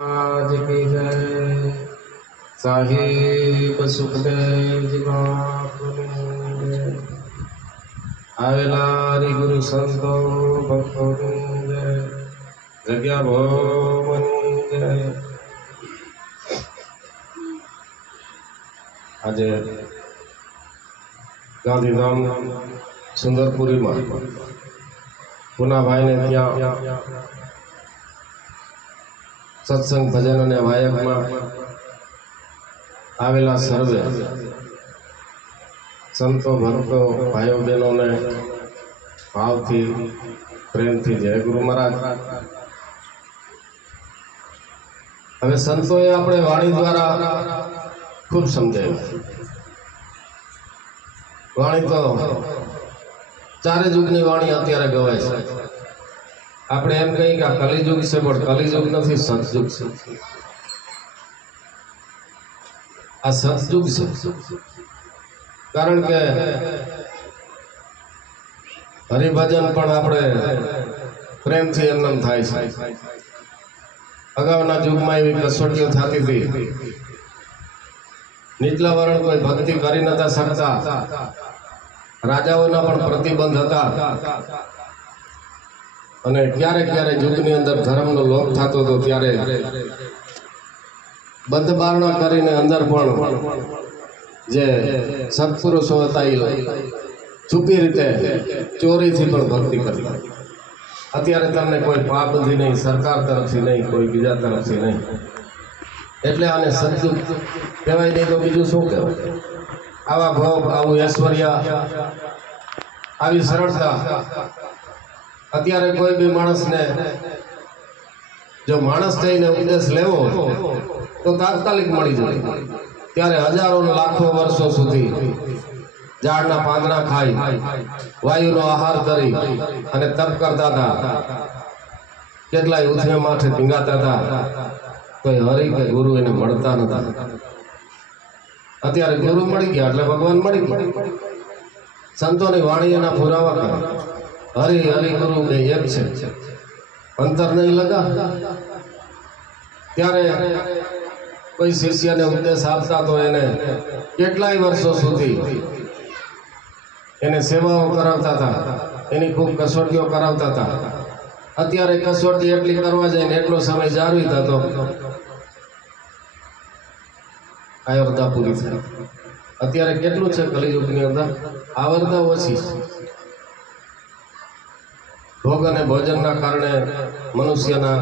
आज की जय સાહેબ સુખદેવજી બાપુની જય. આવેલા હરિ ગુરુ સંતો ભક્તોની જય જગ્યા ભોમની જય આજે ગાંધીધામ સુંદરપુરીમાં પુનાભાઈને ત્યાં સત્સંગ ભજન અને વાયકમાં આવેલા સર્વે સંતો, ભક્તો ભાઈઓ બહેનોને ભાવથી, પ્રેમથી જય ગુરુ મહારાજ. હવે સંતોએ આપણે વાણી દ્વારા ખૂબ સમજાવ્યું. વાણી તો ચારે જુગની વાણી અત્યારે ગવાય છે. આપણે એમ કહીએ કે આ કલિયુગ છે, પણ કલિયુગ નથી સતયુગ છે. આ સતયુગ છે. કારણ કે હરિભજન પણ આપણે પ્રેમથી એમનેમ થાય છે. અગાઉના યુગમાં એવી કસોટીઓ થતી હતી. નીચલા વર્ણ કોઈ ભક્તિ કરી નતા શકતા. રાજાઓના પણ પ્રતિબંધ હતા. અને ક્યારેક ક્યારેક યુગની અંદર ધર્મનો લોપ થતો હતો ત્યારે બંધ કરીને અંદર પણ જે સત્પુરુષો હતા એ છુપી રીતે ચોરીથી પણ ભક્તિ કરી. અત્યારે તમને કોઈ પાબંધી નહીં સરકાર તરફથી, નહીં કોઈ બીજા તરફથી, નહીં. એટલે આને સત્યુગ કહેવાય નહીં તો બીજું શું કહેવાય? આવા ભોગ આવું ઐશ્વર્ય, આવી સરળતા અત્યારે કોઈ બી માણસને જો માણસ થઈને ઉપદેશ લેવો તો તાત્કાલિક મળી જાય. ત્યારે હજારો લાખો વર્ષો સુધી ઝાડના પાંદડા ખાઈ, વાયુનો આહાર કરી અને તપ કરતા હતા. કેટલાય ઉથમે માથે ભીંગાતા હતા. કોઈ હરિ કે ગુરુ એને મળતા નતા અત્યારે ગુરુ મળી ગયા એટલે ભગવાન મળી ગયા. સંતોની વાણી એના પુરાવા કરે. હરિ હરી ગુરુ બે એક છે. અંતર નહીં લગા. ત્યારે કોઈ શિષ્યને ઉપદેશ આપતા તો એને કેટલાય વર્ષો સુધી એને સેવાઓ કરાવતા હતા. એની ખૂબ કસોટીઓ કરાવતા હતા. અત્યારે કસોટી એટલી કરવા જાય ને એટલો સમય જાળવી થતો આયોર્ધા પૂરી થાય. અત્યારે કેટલું છે કલિયુગની અંદર? આવરદા ઓછી છે. ભોગ અને ભોજનના કારણે મનુષ્યના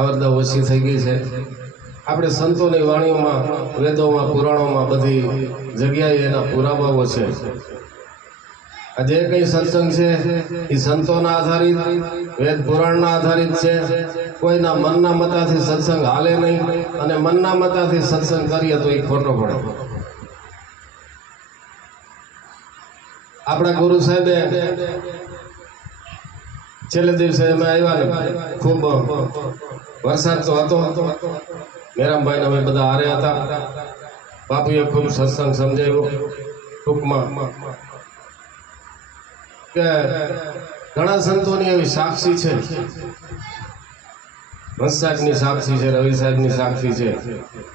આવરદા ઓછી થઈ ગઈ છે. આપણે સંતોની વાણીઓમાં, વેદોમાં, પુરાણોમાં બધી જગ્યાએ એના પુરાવાઓ છે. આ જે કંઈ સત્સંગ છે, એ સંતોના આધારિત, વેદ પુરાણના આધારિત છે. કોઈના મનના મતાથી સત્સંગ હાલે નહીં અને મનના મતાથી સત્સંગ કરીએ તો એ ખોટો પડે. આપણા ગુરુ સાહેબે છેલ્લે દિવસે અમે આવ્યા ને, ખૂબ વરસાદ તો હતો. મેરામભાઈ અમે બધા હારે હતા. બાપુએ ખૂબ સત્સંગ સમજાવ્યો ટૂંકમાં. કે ઘણા સંતોની એવી સાક્ષી છે. હંસ સાહેબની સાક્ષી છે, રવિ સાહેબની સાક્ષી છે.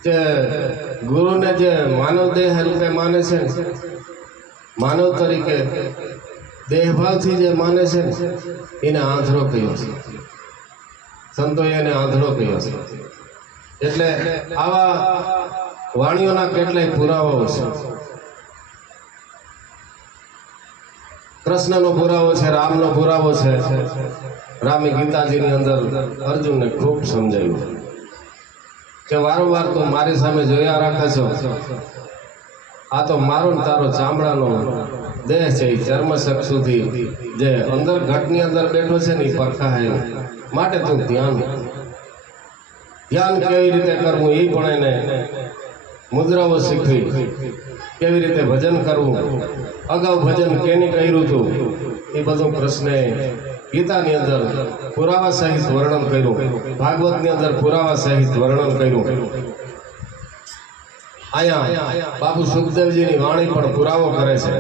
કે ગુરુને જે માનવ દેહ રૂપે માને છે, માનવ તરીકે દેહભાવથી જે માને છે ને, એને આંધળો કહ્યો છે? સંતોએ એને આંધળો કહ્યો છે? એટલે આવા વાણીઓના કેટલાય પુરાવાઓ છે. કૃષ્ણનો પુરાવો છે રામનો પુરાવો છે. રામે ગીતાજીની અંદર અર્જુનને ખૂબ સમજાવ્યું કે વારંવાર તું મારી સામે જોયા રાખે છો. આ તો મારો ને તારો ચામડાનો દેહ છે એ ચર્મશક સુધી. જે અંદર ઘટની અંદર બેઠો છે ને એ પરખાય. માટે તું ધ્યાન ધ્યાન કેવી રીતે કરવું એ પણ એને મુદ્રાઓ શીખવી. કેવી રીતે ભજન કરવું. અગાઉ ભજન કેની કર્યું હતું એ બધું કૃષ્ણે ગીતાની અંદર પુરાવા સહિત વર્ણન કર્યું. ભાગવતની અંદર પુરાવા સહિત વર્ણન કર્યું. અહીંયા બાપુ સુખદેવજીની વાણી પણ પુરાવો કરે છે.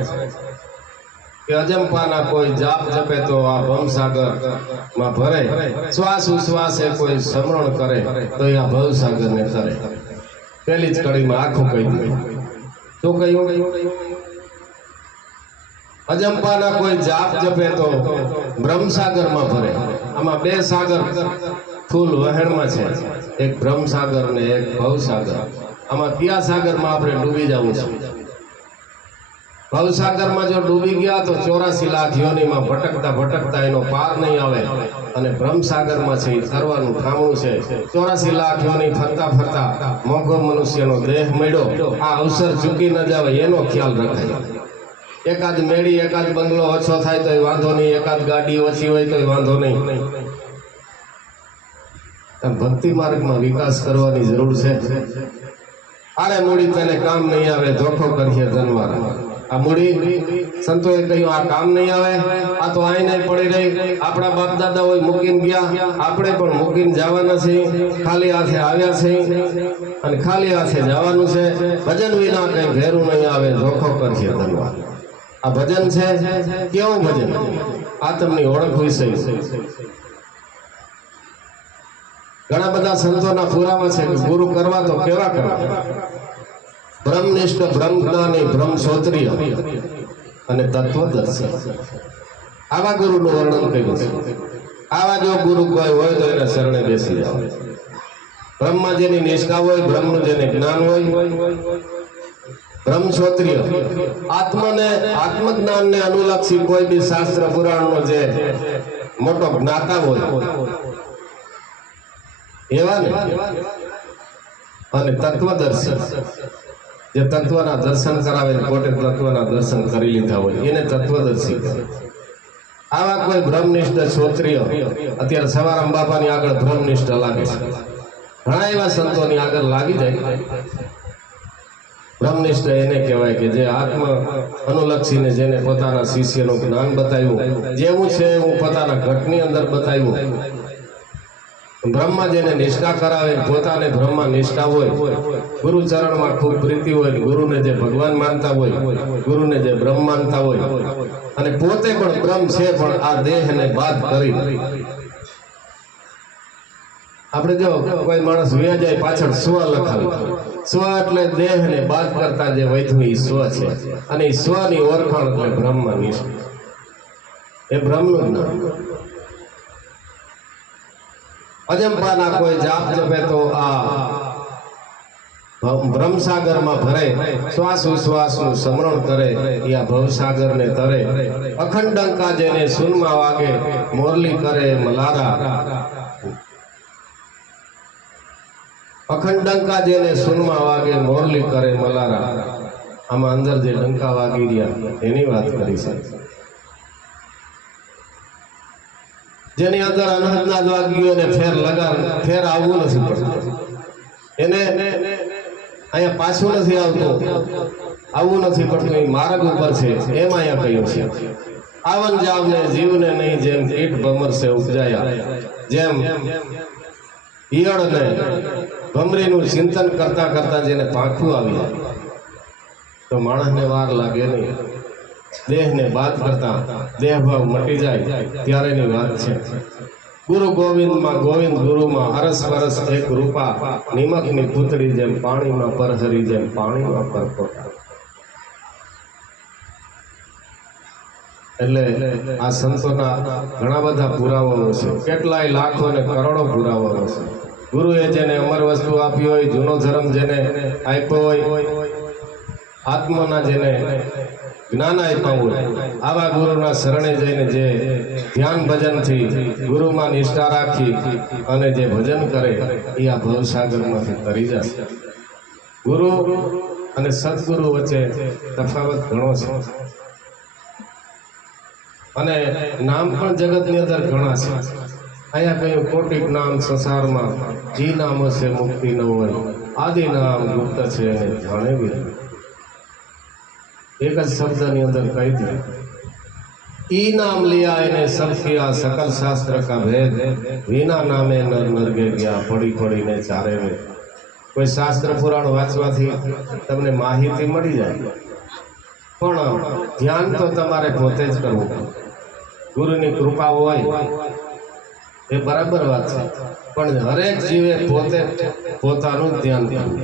કે અજંપાના કોઈ જાપ જપે તો આ ભવસાગરમાં ભરે. શ્વાસ ઉશ્વાસે કોઈ સમરણ કરે તો એ આ ભવસાગર ને તરે. પેલી જ કડીમાં આખું કહી દીધું. શું કહ્યું? અજંપાના કોઈ જાપ જપે તો બ્રહ્મસાગરમાં ભરે. આમાં બે સાગર ફૂલ વહેણમાં છે. એક બ્રહ્મસાગર ને એક ભવસાગર. આમાં પિયા સાગરમાં આપણે ડૂબી જવું છે? ભવસાગરમાં જો ડૂબી ગયા તો ચોરાસી લાખ યોનીમાં ભટકતા ભટકતા એનો પાર નહીં આવે. અને બ્રહ્મસાગરમાં છે તરવાનું ઠામણું છે. ચોરાસી લાખ યોની ફરતા ફરતા મોઘો મનુષ્યનો દેહ મળ્યો. આ અવસર ચૂકી ન જાવે એનો ખ્યાલ રખાય. એકાદ મેળી, એકાદ બંગલો ઓછો થાય તો વાંધો નહીં. એકાદ ગાડી ઓછી હોય તો વાંધો નહીં. ભક્તિ માર્ગમાં વિકાસ કરવાની જરૂર છે. આરે મૂડી તને કામ નહીં આવે, ધોખો કરીએ ધનવાર. આ મૂડી સંતોએ કહ્યું, આ કામ નહીં આવે, આ તો આઈને પડી રહી. આપણા બાપ દાદા હોય મૂકીને ગયા. આપણે પણ મૂકીને જવાના છે ખાલી હાથે આવ્યા છે અને ખાલી હાથે જવાનું છે. ભજન વિના કઈ ઘેરું નહીં આવે. ધોખો કરશે ધનવાર આ ભજન છે? કેવું ભજન? આ તમને ઓળખ વિશે ઘણા બધા સંતોના પુરાવા છે કે ગુરુ કરવા તો કેવા કરવા? બ્રહ્મનિષ્ઠ બ્રહ્મ જ્ઞાની બ્રહ્મ ક્ષોત્રિય અને તત્વદર્શ આવા ગુરુનું વર્ણન કર્યું છે. આવા જો ગુરુ કોઈ હોય તો એને શરણે બેસી જાવ બ્રહ્મમાં જેની નિષ્ઠા હોય બ્રહ્મનું જેને જ્ઞાન હોય. બ્રહ્મ ક્ષોત્રિય આત્મને, આત્મજ્ઞાનને અનુલક્ષી કોઈ બી શાસ્ત્ર, પુરાણનો જે મોટો જ્ઞાતા હોય. એવા ને? અને તત્વદર્શન જે તત્વના દર્શન કરાવે પોતે તત્વના દર્શન કરી લીધા હોય, એને તત્વદર્શી. આવા કોઈ બ્રહ્મનિષ્ઠ શ્રોત્રિય અત્યારે સવારામ બાપાની આગળ બ્રહ્મનિષ્ઠ લાગે છે. ઘણા એવા સંતોની આગળ લાગી જાય. બ્રહ્મનિષ્ઠ એને કહેવાય કે જે આત્મ અનુલક્ષીને જેને પોતાના શિષ્યનું જ્ઞાન બતાવ્યું, જેવું છે એવું પોતાના ઘટની અંદર બતાવ્યું. બ્રહ્મા જેને નિષ્ઠા કરાવે પોતાને બ્રહ્મા નિષ્ઠા હોય, ગુરુ ચરણમાં ખૂબ પ્રીતિ હોય ગુરુને જે ભગવાન માનતા હોય, ગુરુને જે બ્રહ્મ માનતા હોય, અને પોતે પણ બ્રહ્મ છે પણ આ દેહને બાદ કરી. આપણે જો કોઈ માણસ વ્યા જાય પાછળ સ્વ લખાવી, સ્વ એટલે દેહને બાદ કરતા જે વૈધું એ સ્વ છે, અને એ સ્વની ઓળખાણ એટલે બ્રહ્મ નિષ્ઠા. એ બ્રહ્મનું જ્ઞાન અજંપાના કોઈ જાપ જપે તો આ બ્રહ્મસાગરમાં ભરે. શ્વાસ ઉશ્વાસનું સમરણ કરે. યા ભવસાગરને તરે. અખંડ અંકા જેને સુનમાં વાગે મોરલી કરે મલારા. અખંડ ડંકા જેને સુનમાં વાગે મોરલી કરે મલારા. આમાં અંદર જે ડંકા વાગી રહ્યા એની વાત કરી છે જેની અંદર અનહદના જ વાગ્યું ને ફેર લગાડ, ફેર આવવું નથી પડતું. એને અહીંયા પાછું નથી આવતું. આવવું નથી પડતું, એ માર્ગ ઉપર છે. એમ અહીંયા કહ્યું છે. આવન જાવને, જીવને નહીં, જેમ ઈટ ભમરસે ઉપજાયા. જેમ ઈયળને, ભમરીનું ચિંતન કરતા કરતા જેને પાંખું આવી તો માણસને વાર લાગે નહીં. દેહને બાદ કરતા દેહ ભાવ મટી જાય ત્યારેની વાત છે. ગુરુ ગોવિંદમાં ગોવિંદ ગુરુમાં હરસ વરસ એક રૂપા, નિમકની પૂતળી જેમ પાણીમાં પરહરી જેમ પાણીમાં પરપોટા એટલે આ સંતોના ઘણા બધા પુરાવાઓ છે. કેટલાય લાખો ને કરોડો પુરાવાઓ છે. ગુરુએ જેને અમર વસ્તુ આપી હોય, જૂનો ધર્મ જેને આપ્યો હોય આત્માના જેને જ્ઞાન આપ્યા હોય, આવા ગુરુના શરણે જઈને જે ધ્યાન ભજનથી ગુરુમાં નિષ્ઠા રાખી અને જે ભજન કરે, એ આ ભવસાગરમાંથી તરી જશે ગુરુ અને સદગુરુ વચ્ચે તફાવત ઘણો છે. અને નામ પણ જગતની અંદર ઘણા છે. અહીંયા કહ્યું કોટિક નામ સંસારમાં, જી નામ છે મુક્તિ ન હોય, આદિ નામ ગુપ્ત છે જાણે બી. એક જ શબ્દની અંદર કહી દે. ઈ નામ લિયા એને સબ સકલ શાસ્ત્ર કા ભેદ. વિના નામે નર નર્ગે ગયા, પડી પડીને ચારે કોઈ શાસ્ત્ર પુરાણ વાંચવાથી તમને માહિતી મળી જાય. પણ ધ્યાન તો તમારે પોતે જ કરવું. ગુરુની કૃપા હોય એ બરાબર વાત છે. પણ હરેક જીવે પોતે પોતાનું ધ્યાન કરવું.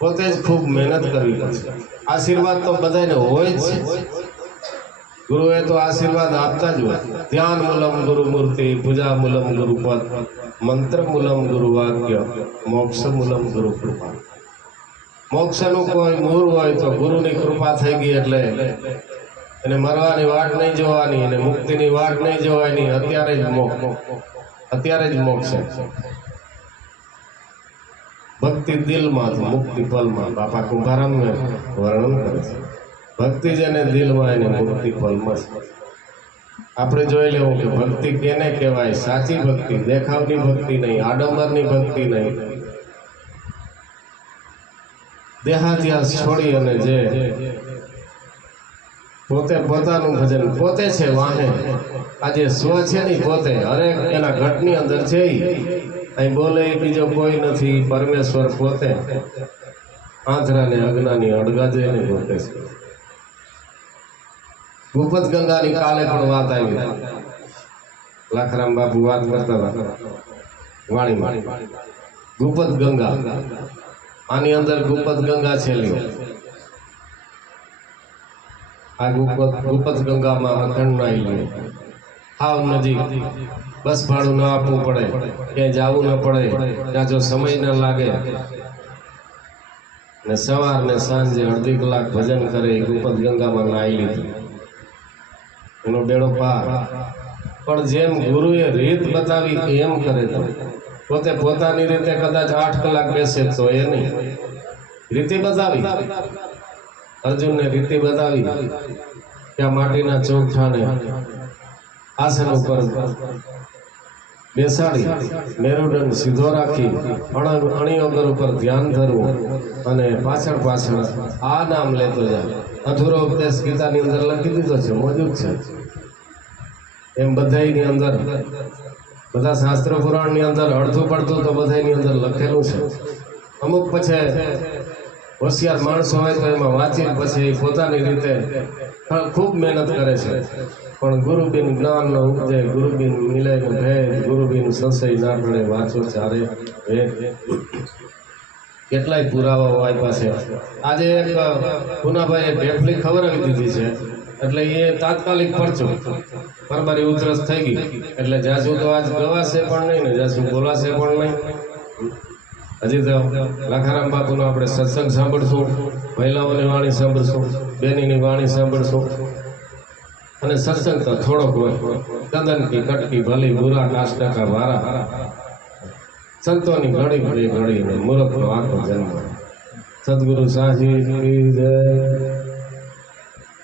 પોતે જ ખૂબ મહેનત કરવી પડશે. આશીર્વાદ તો બધાને હોય જ ગુરુએ તો આશીર્વાદ આપતા જ હોય. ધ્યાન મૂલમ ગુરુ મૂર્તિ, પૂજા મૂલમ ગુરુ મંત્ર મૂલમ ગુરુ વાક્ય, મોક્ષ મૂલમ ગુરુ કૃપા. મોક્ષનું કોઈ મૂળ હોય તો ગુરુની કૃપા થઈ ગઈ એટલે એને મરવાની વાટ નહીં જોવાની અને મુક્તિની વાટ નહીં જોવાની, અત્યારે જ મોક્ષ. અત્યારે જ મોક્ષ ભક્તિ દિલમાં મુક્તિ પલમાં બાપા કુંભારામને વર્ણન કરે છે. ભક્તિ જેને દિલમાં એને મુક્તિ પલમાં છે આપણે જોઈ લેવું કે ભક્તિ કેને કહેવાય? સાચી ભક્તિ, દેખાવની ભક્તિ નહીં, આડંબરની ભક્તિ નહીં. દેહાત્યાસ છોડી અને જે પોતે પોતાનું ભજન, પોતે છે વાહે. આજે સ્વ છે નહીં, પોતે. હરેક એના ઘટની અંદર છે. અહીં બોલે બીજો કોઈ નથી, પરમેશ્વર પોતે આંધળાને અજ્ઞાની અડગાજે ને પોતે છે. ભૂપત ગંગાની કાલે પણ વાત આવી. લાખરામ બાપુ વાત કરતા હતા. વાણીમાં. ગુપત ગંગા. આની અંદર ગુપત ગંગા છેલ્લી આ ગુપત ગુપત ગંગામાં અખંડ નાઈ લે. હાવ નજીક. બસ ભાડું ન આપવું પડે. ક્યાંય જવું ન પડે. ત્યાં જો સમય ન લાગે. ને સવાર ને સાંજે અડધી કલાક ભજન કરે એ ગુપત ગંગામાં નાહી લીધું. એનો બેડો પાર. પણ જેમ ગુરુએ રીત બતાવી એમ કરે તો. પોતે પોતાની રીતે કદાચ આઠ કલાક બેસે તો એ નહીં. રીતિ બતાવી. અર્જુનને રીતિ બતાવી. ત્યાં માટીના ચોકઠાને આસન ઉપર બેસાડી, મેરુદંડ સીધો રાખી અણ અણીઓગર ઉપર ધ્યાન ધરવું અને પાછળ પાછળ આ નામ લેતો જાય અધૂરો ઉપદેશ ગીતાની અંદર લખી દીધો છે, મોજૂદ છે. એમ બધાની અંદર, બધા શાસ્ત્ર પુરાણની અંદર અડધું પડતું તો બધાયની અંદર લખેલું છે. અમુક પછી હોશિયાર માણસો હોય તો એમાં વાંચીને પછી પોતાની રીતે ખૂબ મહેનત કરે છે. પણ ગુરુબિન જ્ઞાનનો ઉપજે ગુરુબિન મિલયનો ભેદ ગુરુબિન સંશય ના પડે વાંચો ચારે વેદ કેટલાય પુરાવાઓ આપ્યા છે. આજે એક પુનાભાઈએ ઢેફલી ખવડાવી દીધી છે. એટલે એ તાત્કાલિક પરચો. પરબારી ઉધરસ થઈ ગઈ. એટલે જાજુ તો આજ ગવાશે પણ નહીં ને જાજુ બોલાશે પણ નહીં. હજી લાખારામ બાપુનો આપણે સત્સંગ સાંભળશું, મહિલાઓની વાણી સાંભળશું, બેનીની વાણી સાંભળશું. અને સત્સંગ તો થોડોક હોય. તદન કી કટકી, ભલી બુરા કાશ ટકા વારા. સંતોની ઘડી ઘડી ઘડી મૂર્ખનો આખો જન્મ. સદગુરુ સાહી જય.